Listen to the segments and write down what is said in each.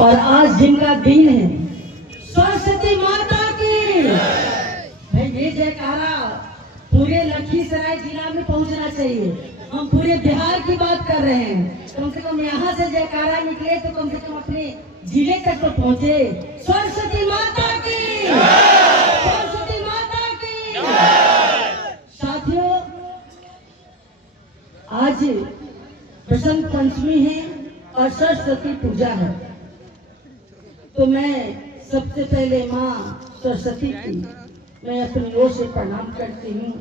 और आज जिनका दिन है, सरस्वती माता की भाई, ये जयकारा पूरे लखीसराय जिला में पहुंचना चाहिए। हम पूरे बिहार की बात कर रहे हैं, कम से कम यहाँ से जयकारा निकले तो कम से कम अपने जिले तक तो पहुंचे। सरस्वती माता की, सरस्वती माता की। साथियों, आज बसंत पंचमी है और सरस्वती पूजा है, तो मैं सबसे पहले माँ सरस्वती की मैं अपनी ओर से प्रणाम करती हूँ।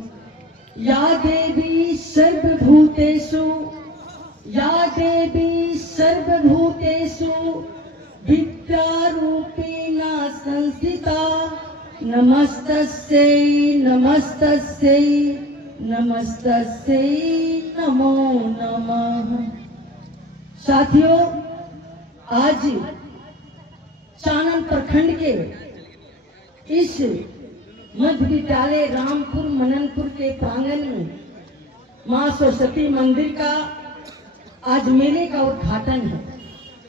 या देवी सर्वभूतेषु, या देवी सर्वभूतेषु विद्यारूपेण संस्थिता, नमस्तस्यै नमस्तस्यै नमस्तस्यै नमो नमः। साथियों, आज चानन प्रखंड के इस मध्य विद्यालय रामपुर मननपुर के प्रांगण में मां सरस्वती मंदिर का आज मेले का उद्घाटन है।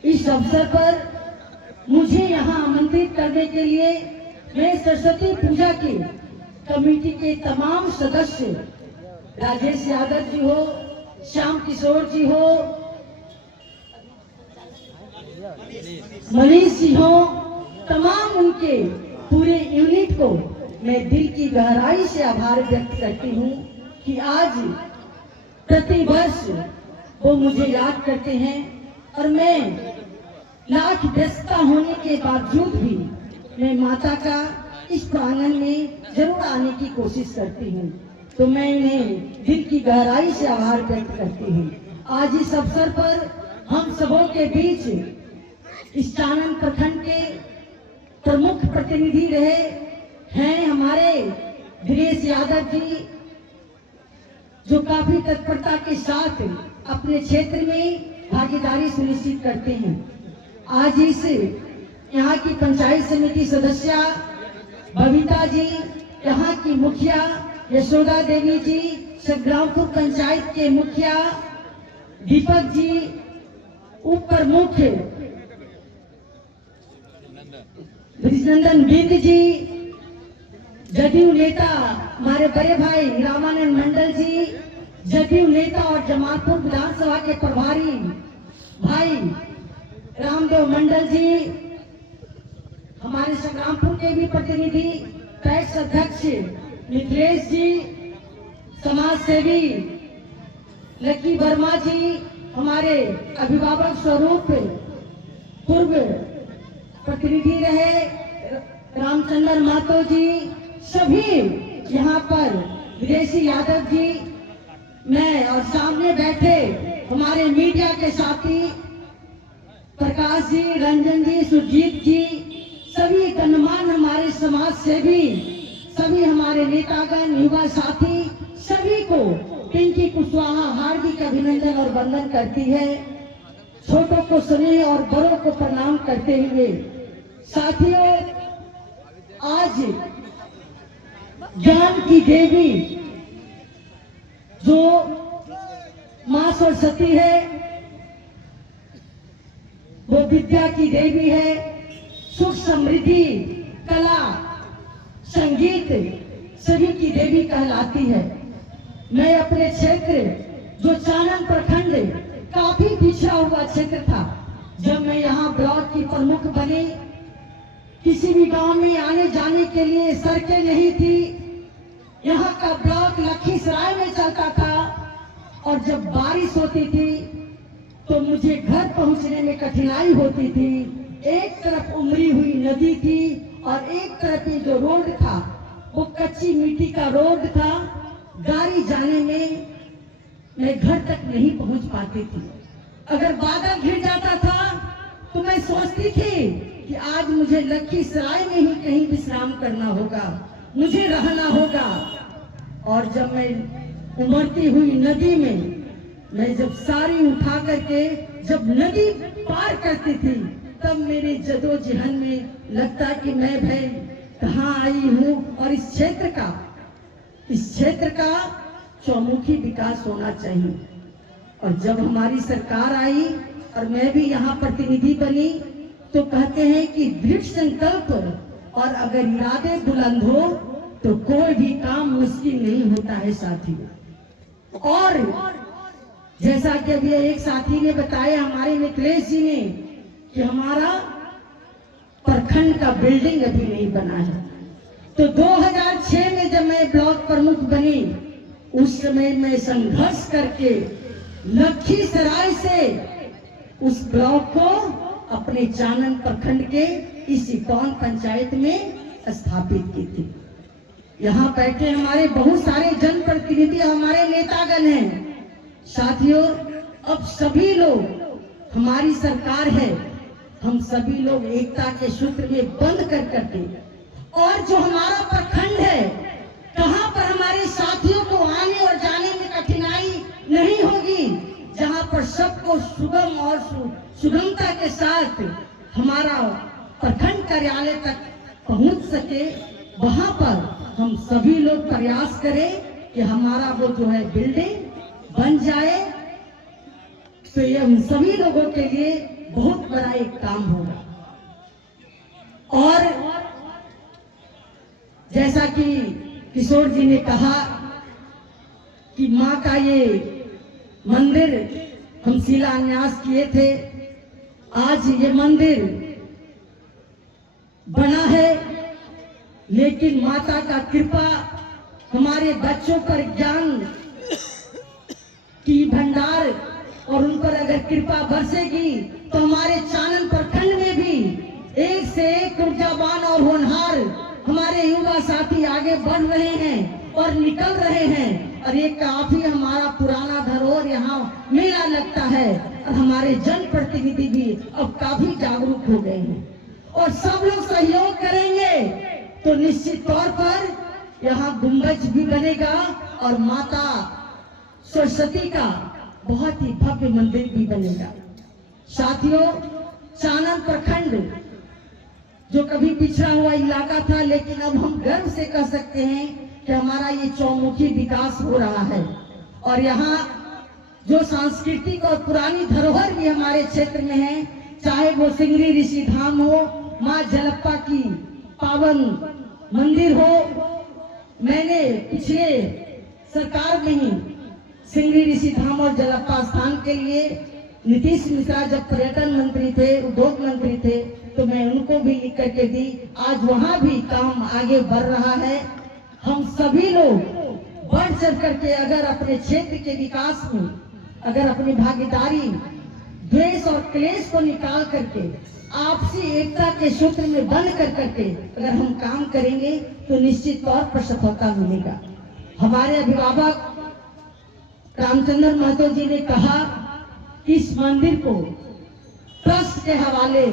इस अवसर पर मुझे यहाँ आमंत्रित करने के लिए मैं सरस्वती पूजा की कमेटी के तमाम सदस्य, राजेश यादव जी हो, श्याम किशोर जी हो, मनीष जी हो, तमाम उनके पूरे यूनिट को मैं दिल की गहराई से आभार व्यक्त करती हूँ कि आज प्रतिवर्ष वो मुझे याद करते हैं और मैं लाख व्यस्तता होने के बावजूद भी मैं माता का इस प्रांगण में जरूर आने की कोशिश करती हूँ। तो मैं इन्हें दिल की गहराई से आभार व्यक्त करती हूँ। आज इस अवसर पर हम सबों के बीच इस चानन प्रखंड के प्रमुख प्रतिनिधि रहे हैं हमारे दिनेश यादव जी, जो काफी तत्परता के साथ अपने क्षेत्र में भागीदारी सुनिश्चित करते हैं। आज इस यहाँ की पंचायत समिति सदस्य बबीता जी, यहाँ की मुखिया यशोदा देवी जी, संग्रामपुर पंचायत के मुखिया दीपक जी, उप प्रमुख ब्रिजनंदन बिंद जी, जदयू नेता हमारे बड़े भाई रामानंद मंडल जी, जदयू नेता और जमालपुर विधानसभा के प्रभारी भाई रामदेव मंडल जी, हमारे संग्रामपुर के भी प्रतिनिधि पैक्स अध्यक्ष मिथिलेश जी, समाज सेवी लकी वर्मा जी, हमारे अभिभावक स्वरूप पूर्व प्रतिनिधि रहे रामचंद्र महतो जी, सभी यहाँ पर विदेशी यादव जी, मैं और सामने बैठे हमारे मीडिया के साथी प्रकाश जी, रंजन जी, सुजीत जी, सभी गणमान्य हमारे समाज सेवी, सभी हमारे नेतागण, युवा साथी, सभी को पिंकी कुशवाहा हार्दिक अभिनंदन और वंदन करती है। छोटों को स्नेह और बड़ों को प्रणाम करते हुए साथियों, आज ज्ञान की देवी जो मां सरस्वती है, वो विद्या की देवी है, सुख समृद्धि कला संगीत सभी की देवी कहलाती है। मैं अपने क्षेत्र जो चानन प्रखंड काफी पिछड़ा हुआ क्षेत्र था, जब मैं यहाँ ब्लॉक की प्रमुख बनी, किसी भी गांव में आने जाने के लिए सड़कें नहीं थी। यहाँ का ब्लॉक लखीसराय में चलता था और जब बारिश होती थी तो मुझे घर पहुंचने में कठिनाई होती थी। एक तरफ उमड़ी हुई नदी थी और एक तरफ ये जो रोड था वो कच्ची मिट्टी का रोड था। गाड़ी जाने में मैं घर तक नहीं पहुंच पाती थी। अगर बादल घिर जाता था तो मैं सोचती थी कि आज मुझे लखीसराय में ही कहीं विश्राम करना होगा, मुझे रहना होगा। और जब मैं उमड़ती हुई नदी में मैं जब सारी उठा करके जब नदी पार करती थी, तब मेरे जदोजहद में लगता कि मैं भाई कहाँ आई हूँ। और इस क्षेत्र का चौमुखी विकास होना चाहिए। और जब हमारी सरकार आई और मैं भी यहाँ प्रतिनिधि बनी तो कहते हैं कि दृढ़ संकल्प और अगर इरादे बुलंद हो तो कोई भी काम मुश्किल नहीं होता है साथियों। और जैसा कि अभी एक साथी ने बताया हमारे मिथिलेश जी ने कि हमारा प्रखंड का बिल्डिंग अभी नहीं बना है। तो 2006 में जब मैं ब्लॉक प्रमुख बनी उस समय मैं संघर्ष करके लखीसराय से उस ब्लॉक को अपने चानन प्रखंड के इस इकौन पंचायत में स्थापित की थी। यहाँ बैठे हमारे बहुत सारे जनप्रतिनिधि हमारे नेतागण हैं। साथियों, अब सभी लोग हमारी सरकार है, हम सभी लोग एकता के सूत्र में बंद कर करके और जो हमारा प्रखंड है कहां पर हमारे साथियों को आने और जाने में कठिनाई नहीं होगी, जहां पर सबको सुगम और सुगमता के साथ हमारा प्रखंड कार्यालय तक पहुंच सके, वहां पर हम सभी लोग प्रयास करें कि हमारा वो जो है बिल्डिंग बन जाए। तो ये हम सभी लोगों के लिए बहुत बड़ा एक काम होगा। और जैसा कि किशोर जी ने कहा कि माँ का ये मंदिर हम शिलान्यास किए थे, आज ये मंदिर बना है, लेकिन माता का कृपा हमारे बच्चों पर ज्ञान की भंडार और उन पर अगर कृपा बरसेगी तो हमारे चानन प्रखंड में भी एक से एक ऊर्जावान और होनहार हमारे युवा साथी आगे बढ़ रहे हैं और निकल रहे हैं। और ये काफी हमारा पुराना धरोहर यहाँ मेला लगता है और हमारे जनप्रतिनिधि भी अब काफी जागरूक हो गए हैं और सब लोग सहयोग करेंगे तो निश्चित तौर पर यहाँ गुंबज भी बनेगा और माता सरस्वती का बहुत ही भव्य मंदिर भी बनेगा। साथियों, चानन प्रखंड जो कभी पिछड़ा हुआ इलाका था, लेकिन अब हम गर्व से कह सकते हैं कि हमारा ये चौमुखी विकास हो रहा है। और यहाँ जो सांस्कृतिक और पुरानी धरोहर भी हमारे क्षेत्र में है, चाहे वो सिंगरी ऋषि धाम हो, माँ जलप्पा की पावन मंदिर हो। मैंने पिछले सरकार में ही सिंगरी ऋषि धाम और जलप्पा स्थान के लिए नीतीश मिश्रा जब पर्यटन मंत्री थे, उद्योग मंत्री थे, तो मैं उनको भी लिख करके दी। आज वहां भी काम आगे बढ़ रहा है। हम सभी लोग बढ़ चढ़ करके अगर अपने क्षेत्र के विकास में अगर अपनी भागीदारी द्वेष और क्लेश को निकाल करके आपसी एकता के सूत्र में बंध कर करके अगर हम काम करेंगे तो निश्चित तौर पर सफलता मिलेगा। हमारे अभिभावक रामचंद्र महतो जी ने कहा कि इस मंदिर को ट्रस्ट के हवाले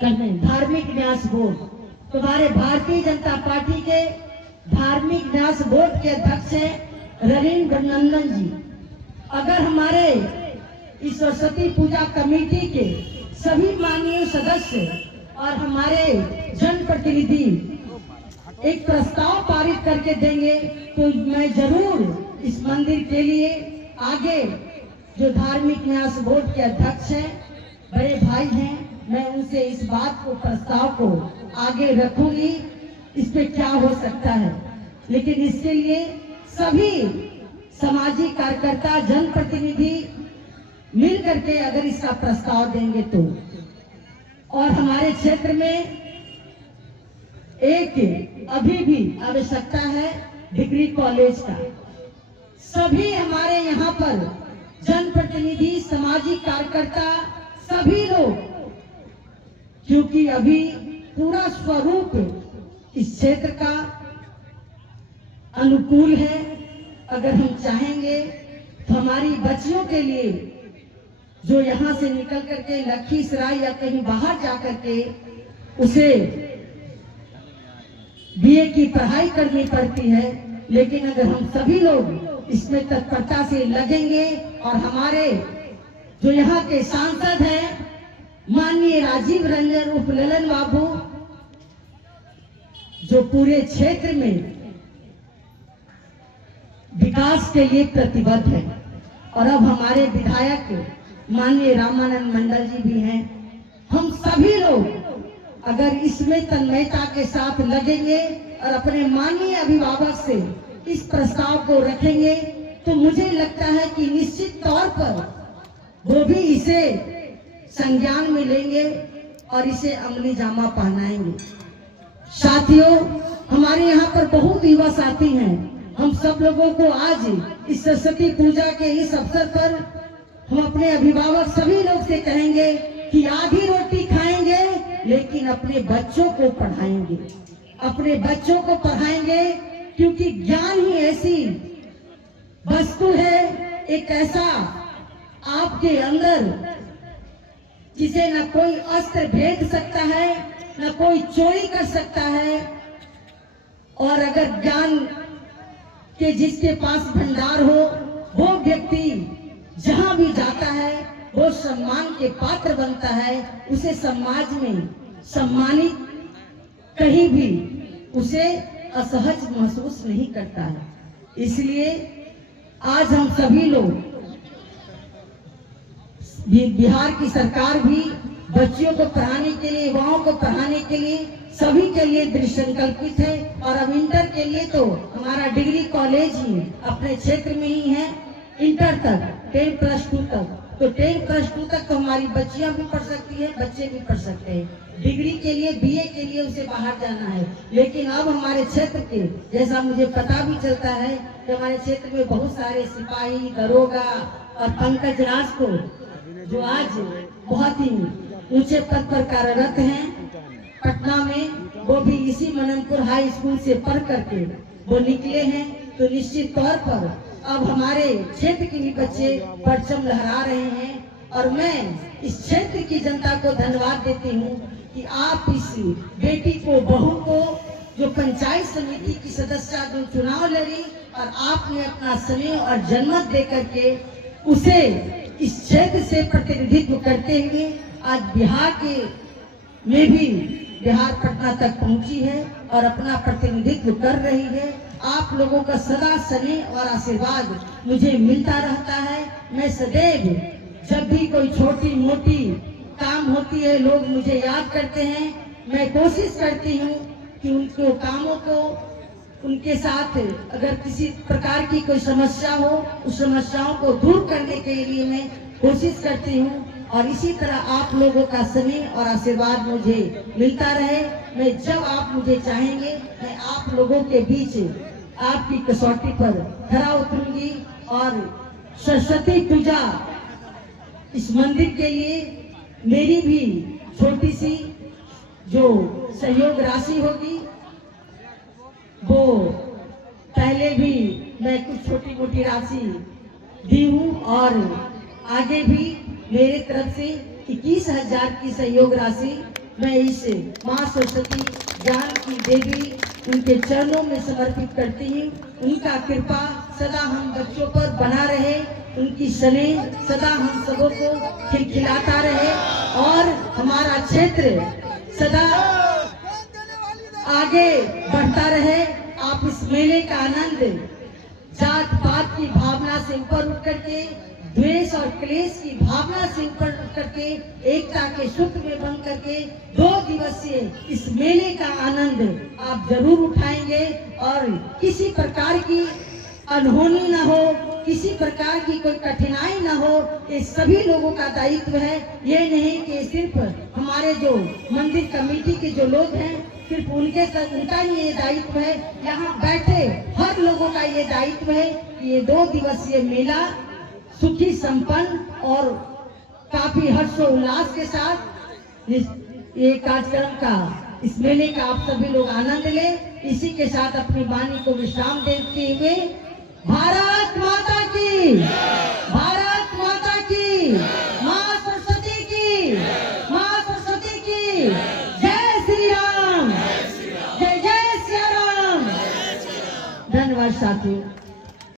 करने, धार्मिक न्यास बोर्ड, तुम्हारे भारतीय जनता पार्टी के धार्मिक न्यास बोर्ड के अध्यक्ष हैं रविंद्र नंदन जी। अगर हमारे इस सरस्वती पूजा कमेटी के सभी माननीय सदस्य और हमारे जनप्रतिनिधि एक प्रस्ताव पारित करके देंगे तो मैं जरूर इस मंदिर के लिए आगे जो धार्मिक न्यास बोर्ड के अध्यक्ष हैं, बड़े भाई हैं, मैं उनसे इस बात को प्रस्ताव को आगे रखूंगी इस पे क्या हो सकता है। लेकिन इसके लिए सभी सामाजिक कार्यकर्ता जनप्रतिनिधि मिल करके अगर इसका प्रस्ताव देंगे तो। और हमारे क्षेत्र में एक अभी भी आवश्यकता है डिग्री कॉलेज का। सभी हमारे यहाँ पर जनप्रतिनिधि, सामाजिक कार्यकर्ता, सभी लोग, क्योंकि अभी पूरा स्वरूप इस क्षेत्र का अनुकूल है। अगर हम चाहेंगे तो हमारी बच्चियों के लिए जो यहाँ से निकल करके लखीसराय या कहीं बाहर जा करके उसे बीए की पढ़ाई करनी पड़ती है, लेकिन अगर हम सभी लोग इसमें तत्परता से लगेंगे और हमारे जो यहाँ के सांसद हैं माननीय राजीव रंजन उर्फ ललन बाबू, जो पूरे क्षेत्र में विकास के लिए प्रतिबद्ध है, और अब हमारे विधायक माननीय रामानंद मंडल जी भी हैं, अगर इसमें तन्मयता के साथ लगेंगे और अपने माननीय अभिभावक से इस प्रस्ताव को रखेंगे तो मुझे लगता है कि निश्चित तौर पर वो भी इसे संज्ञान में लेंगे और इसे अमली जामा पहनाएंगे। साथियों, हमारे यहाँ पर बहुत युवा साथी हैं। हम सब लोगों को आज इस सरस्वती पूजा के इस अवसर पर हम अपने अभिभावक सभी लोग से कहेंगे कि आधी रोटी खाएंगे लेकिन अपने बच्चों को पढ़ाएंगे, अपने बच्चों को पढ़ाएंगे, क्योंकि ज्ञान ही ऐसी वस्तु है, एक ऐसा आपके अंदर जिसे न कोई अस्त्र भेद सकता है, न कोई चोरी कर सकता है। और अगर ज्ञान के जिसके पास भंडार हो, वो व्यक्ति जहां भी जाता है वो सम्मान के पात्र बनता है। उसे समाज में सम्मानित कहीं भी उसे असहज महसूस नहीं करता है। इसलिए आज हम सभी लोग, बिहार की सरकार भी बच्चियों को पढ़ाने के लिए, युवाओं को पढ़ाने के लिए, सभी के लिए दृढ़ संकल्पित है। और अब इंटर के लिए तो हमारा डिग्री कॉलेज ही अपने क्षेत्र में ही है, इंटर तक 10+2 तक। तो 10+2 तक तो हमारी बच्चियां भी पढ़ सकती है, बच्चे भी पढ़ सकते हैं। डिग्री के लिए, बीए के लिए उसे बाहर जाना है। लेकिन अब हमारे क्षेत्र के, जैसा मुझे पता भी चलता है कि हमारे क्षेत्र में बहुत सारे सिपाही, दरोगा और पंकज राज को, जो आज बहुत ही ऊंचे पद पर कार्यरत हैं पटना में, वो भी इसी मननपुर हाई स्कूल से पढ़ करके वो निकले हैं। तो निश्चित तौर पर अब हमारे क्षेत्र के भी बच्चे परचम लहरा रहे हैं। और मैं इस क्षेत्र की जनता को धन्यवाद देती हूँ कि आप इस बेटी को, बहू को, जो पंचायत समिति की सदस्य जो चुनाव लड़ी और आपने अपना समय और जनमत दे करके उसे इस क्षेत्र से प्रतिनिधित्व करते हुए आज बिहार के में भी, बिहार पटना तक पहुंची है और अपना प्रतिनिधित्व कर रही है। आप लोगों का सदा स्नेह और आशीर्वाद मुझे मिलता रहता है। मैं सदैव जब भी कोई छोटी मोटी काम होती है, लोग मुझे याद करते हैं। मैं कोशिश करती हूँ कि उनको कामों को, उनके साथ अगर किसी प्रकार की कोई समस्या हो, उस समस्याओं को दूर करने के लिए मैं कोशिश करती हूँ। और इसी तरह आप लोगों का स्नेह और आशीर्वाद मुझे मिलता रहे। मैं जब आप मुझे चाहेंगे, मैं आप लोगों के बीच आपकी कसौटी पर खरा उतरूंगी। और सरस्वती पूजा इस मंदिर के लिए मेरी भी छोटी सी जो सहयोग राशि होगी, वो पहले भी मैं कुछ छोटी मोटी राशि दी हूँ और आगे भी मेरे तरफ से 21,000 की सहयोग राशि मैं इस माँ सरस्वती ज्ञान की देवी उनके चरणों में समर्पित करती हूँ। उनका कृपा सदा हम बच्चों पर बना रहे, उनकी स्नेह सदा हम सबों को खिलखिलाता रहे और हमारा क्षेत्र सदा आगे बढ़ता रहे। आप इस मेले का आनंद जात पात की भावना से ऊपर उठ करके, द्वेष और क्लेश की भावना से ऊपर उठ करके, एकता के सूत्र में बन करके 2 दिवसीय इस मेले का आनंद आप जरूर उठाएंगे। और किसी प्रकार की अनहोनी न हो, किसी प्रकार की कोई कठिनाई न हो, ये सभी लोगों का दायित्व है। ये नहीं कि सिर्फ हमारे जो मंदिर कमेटी के जो लोग हैं, सिर्फ उनका ही ये दायित्व है। यहाँ बैठे हर लोगों का ये दायित्व है कि ये 2 दिवसीय मेला सुखी संपन्न और काफी हर्षोल्लास के साथ ये कार्यक्रम का, इस मेले का आप सभी लोग आनंद लें। इसी के साथ अपनी वाणी को विश्राम देते हुए भारत माता की, भारत माता की।